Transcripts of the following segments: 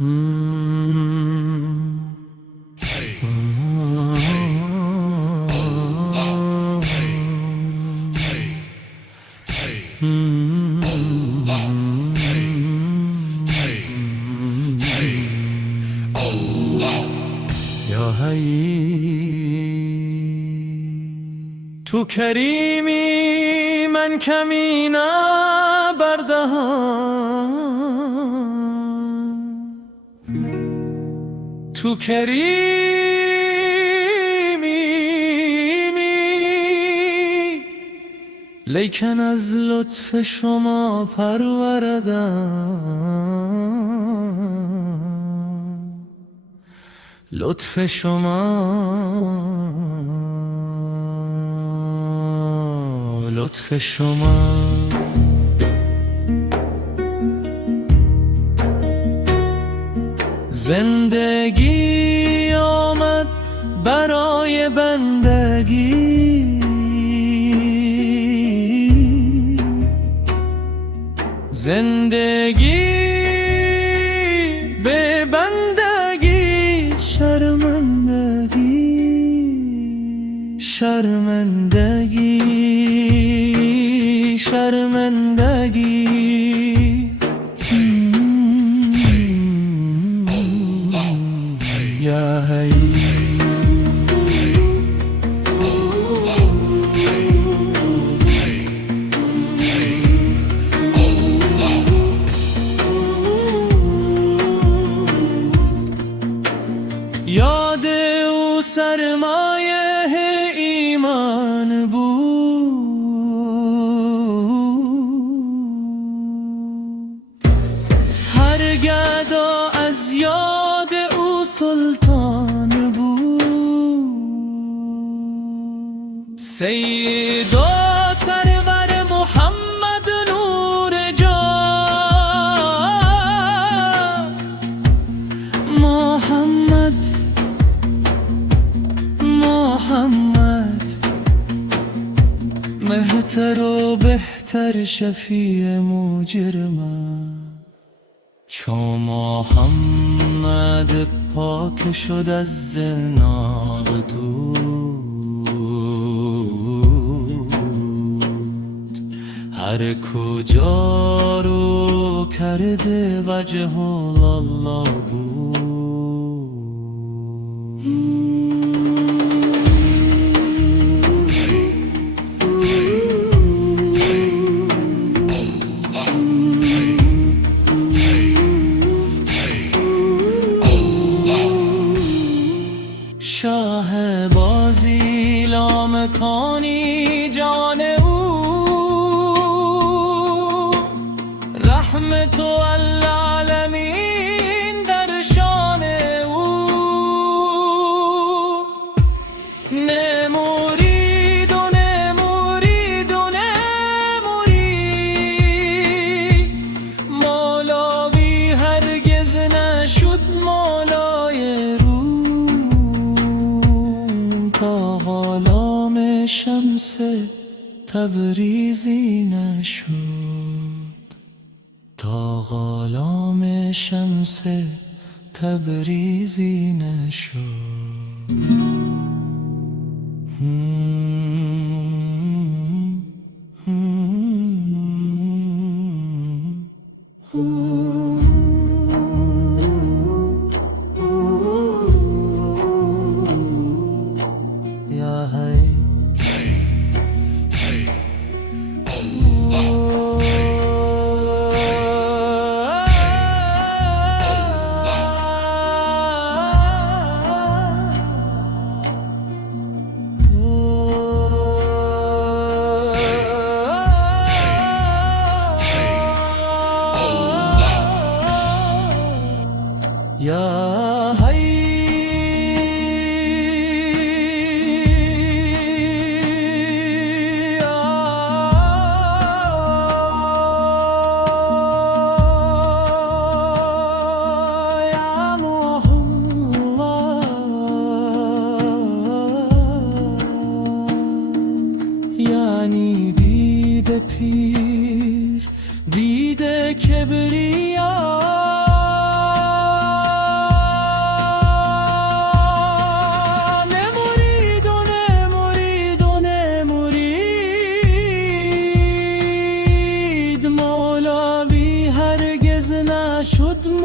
یا حی تو کریمی من کمی نبردهم، تو کریمی لیکن از لطف شما پروردم، لطف شما، لطف شما. زندگی آمد برای بندگی، زندگی به بندگی، شرمندگی، شرمندگی، شرمندگی. یا حی یاد او سرمایه ایمان بود، هر گدا از یاد او سلطان بود. سید و سرور محمد نور جان، محمد مهتر و بهتر شفیع مجرمان، چو محمد پاک شد از زناق دود، هر کجا رو کرده وجه الله بود. شاه بازی لامکانی جان او، رحمت العالمین در شان او. نمورید و نمورید و نمورید، مولوی هرگز نشد مولای تا غلام شمس تبریزی نشد، تا غلام شمس تبریزی نشد. یا حی یعنی دیده پیر، دیده کبریا،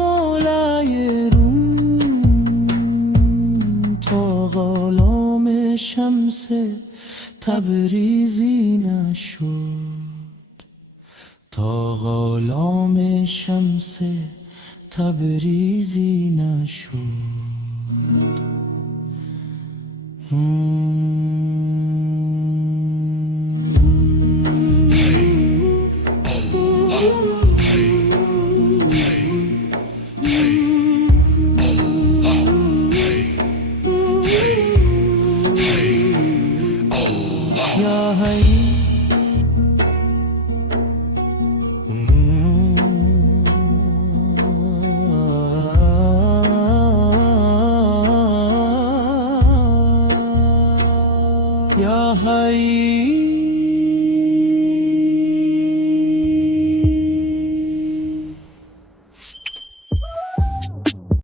بالای روم تا غلام شمس تبریزی نشد، تا غلام شمس تبریزی نشد. یا حی یا حی